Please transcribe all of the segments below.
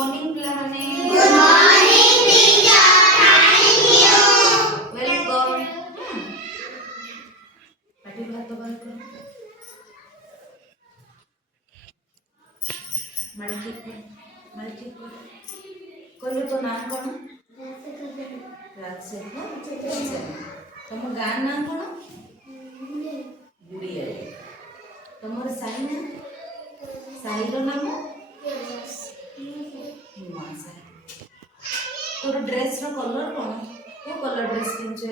morning पिला माने good morning teacher thank you welcome पाटी भात बाहर करो माल ठीक कर कहले तो नाम कौन राजशेखर तुम गाँ ना कौन गुड़िया तुम साई ना साई नाम तोर ड्रेस रो कलर कौन को कलर ड्रेस किनछ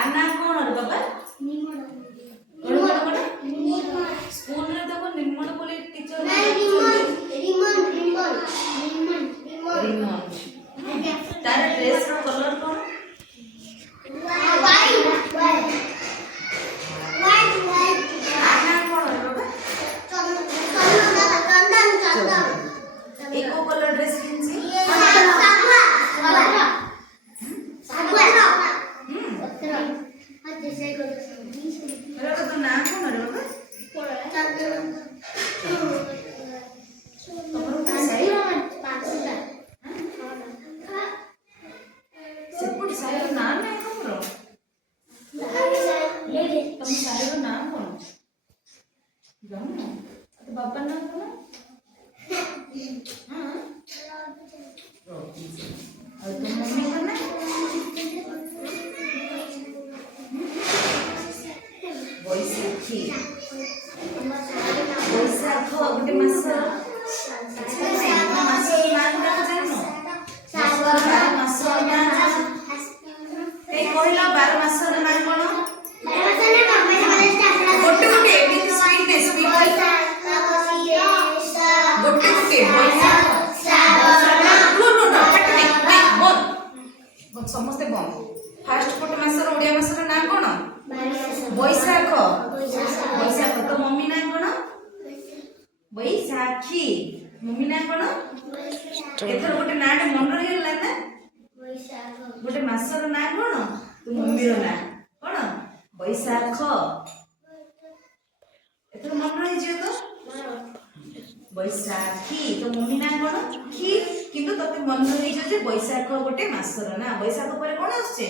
आना कौन रे बाबा स्कूल रे देखो निम्मण बोली टीचर रिमन तार ड्रेस रो कलर कौन आना कौन रे बाबा एको कलर ड्रेस किनछि हेलो तो नाम कौन रे बाबा सेपुट साई नाम है हमरो तुम साई नाम कौन जानो तो बाबा नाम कौन हां और तुम मम्मी का नाम बैसाखी बैसाख गोटे मास कहला 12 मास ना कौन गोटे गोटे समस्ते बम फास्ट गोटे मासर ओडिया मासर ना कौन बैसाख बैसाख तो मम्मी ना कौन बैसाखी मम्मी ना कौन एथर गोटे नाटे मन रहिला ना गोटे मासर ना कौन तो मम्मी रो ना कौन बैसाख एथर मन रहि जे तो बैसाखी तो मम्मी ना कौन खी किंतु तते मन रहि जे बैसाख गोटे मासर ना बैसाख पर कोन आछे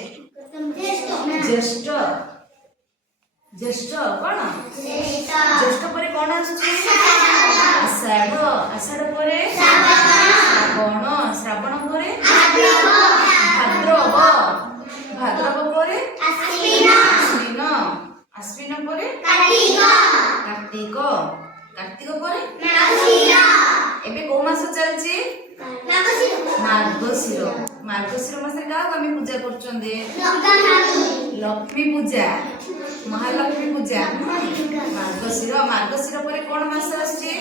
ज्येष्ठ ज्येष्ठ कौन ज्येष्ठ पर कौन आछे आषाढ़ आषाढ़ पर श्रावण श्रावण पर भाद्रव भाद्रव पर आश्विन आश्विन पर कार्तिक कार्तिक पर एबे को मास चलछि मार्गशीर मार्गशीर मास रे का हम पूजा करछंदे लक्ष्मी पूजा महालक्ष्मी पूजा मार्गशीर मार्गशीर पर कोन मास आछे